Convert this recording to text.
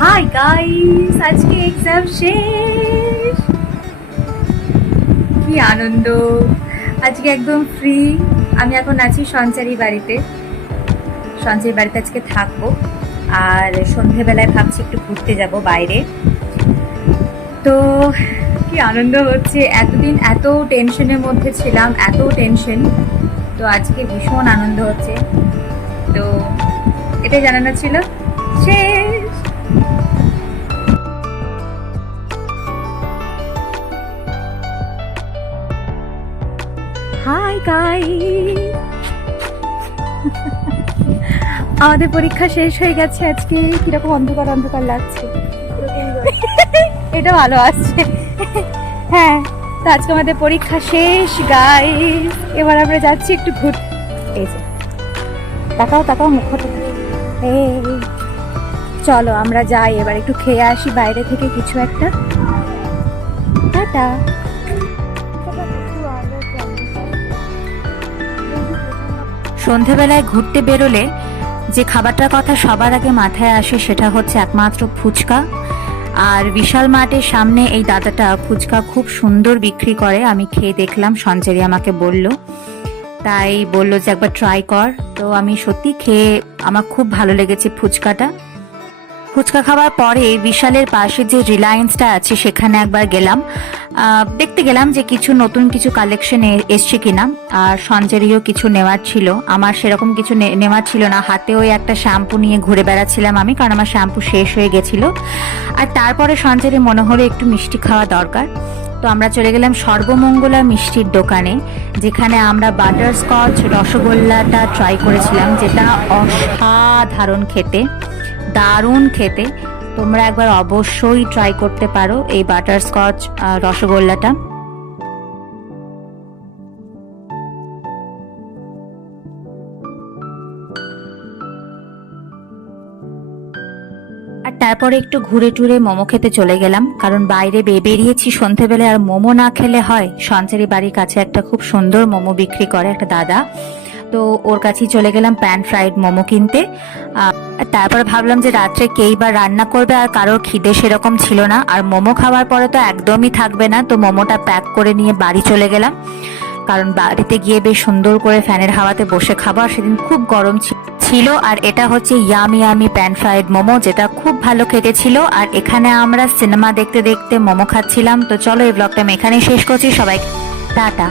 Hi guys, আজকে exam শেষ। কি আনন্দ! আজকে একদম ফ্রি। আমি এখন আছি সঞ্চারী বাড়িতে। সঞ্চারী বাড়িতে আজকে থাকবো, আর সন্ধেবেলায় ভাবছি একটু ঘুরতে যাব বাইরে। তো কি আনন্দ হচ্ছে! এতদিন এত টেনশনের মধ্যে ছিলাম, এত টেনশন। তো আজকে ভীষণ আনন্দ হচ্ছে। তো এটাই জানানো ছিল। শেষ। হাই গাইস, আমাদের পরীক্ষা শেষ হয়ে গেছে আজকে। কিরকম অন্ধকার অন্ধকার লাগছে। এটা ভালো আসছে। হ্যাঁ, তো আজকে আমাদের পরীক্ষা শেষ গাইস। এবার আমরা যাচ্ছি একটু ঘুরতে। এই যে তাকাও তাকাও, মুখ এই, চলো আমরা যাই এবার একটু খেয়ে আসি বাইরে থেকে কিছু একটা। টাটা। সন্ধেবেলায় ঘুরতে বেরোলে যে খাবারটার কথা সবার আগে মাথায় আসে সেটা হচ্ছে একমাত্র ফুচকা। আর বিশাল মার্টের সামনে এই দাদাটা ফুচকা খুব সুন্দর বিক্রি করে। আমি খেয়ে দেখলাম, সঞ্চারী আমাকে বলল, তাই বললো যে একবার ট্রাই কর। তো আমি সত্যি খেয়ে আমার খুব ভালো লেগেছে ফুচকাটা। ফুচকা খাওয়ার পরে বিশালের পাশে যে রিলায়েন্সটা আছে সেখানে একবার গেলাম, দেখতে গেলাম যে কিছু নতুন কিছু কালেকশন এসছে কিনা। আর সঞ্চারীও কিছু নেওয়ার ছিল, আমার সেরকম কিছু নেওয়ার ছিল না। হাতে ওই একটা শ্যাম্পু নিয়ে ঘুরে বেড়াচ্ছিলাম আমি, কারণ আমার শ্যাম্পু শেষ হয়ে গেছিল। আর তারপরে সঞ্চারী মনে হলো একটু মিষ্টি খাওয়া দরকার। তো আমরা চলে গেলাম সর্বমঙ্গলা মিষ্টির দোকানে, যেখানে আমরা বাটারস্কচ রসগোল্লাটা ট্রাই করেছিলাম, যেটা অসাধারণ খেতে, দারুণ খেতে। তোমরা একবার অবশ্যই ট্রাই করতে পারো এই বাটারস্কচ রসগোল্লাটা। আর তারপরে একটু ঘুরে টুরে মোমো খেতে চলে গেলাম, কারণ বাইরে বেরিয়েছি সন্ধেবেলায়, আর মোমো না খেলে হয়। সঞ্চারী বাড়ির কাছে একটা খুব সুন্দর মোমো বিক্রি করে একটা দাদা, তো ওর কাছেই চলে গেলাম প্যান ফ্রাইড মোমো কিনতে। তারপরে ভাবলাম যে রাত্রে কেই বা রান্না করবে, আর কারোর খিদে সেরকম ছিল না। আর মোমো খাওয়ার পরে তো একদমই থাকবে না, তো মোমোটা প্যাক করে নিয়ে বাড়ি চলে গেলাম, কারণ বাড়িতে গিয়ে বেশ সুন্দর করে ফ্যানের হাওয়াতে বসে খাবো। আর সেদিন খুব গরম ছিল। আর এটা হচ্ছে yummy yummy pan fried momo, যেটা খুব ভালো খেতে ছিল। আর এখানে আমরা সিনেমা দেখতে দেখতে মোমো খাচ্ছিলাম। তো চলো, এই ব্লগটা আমি এখানেই শেষ করছি। সবাই টাটা।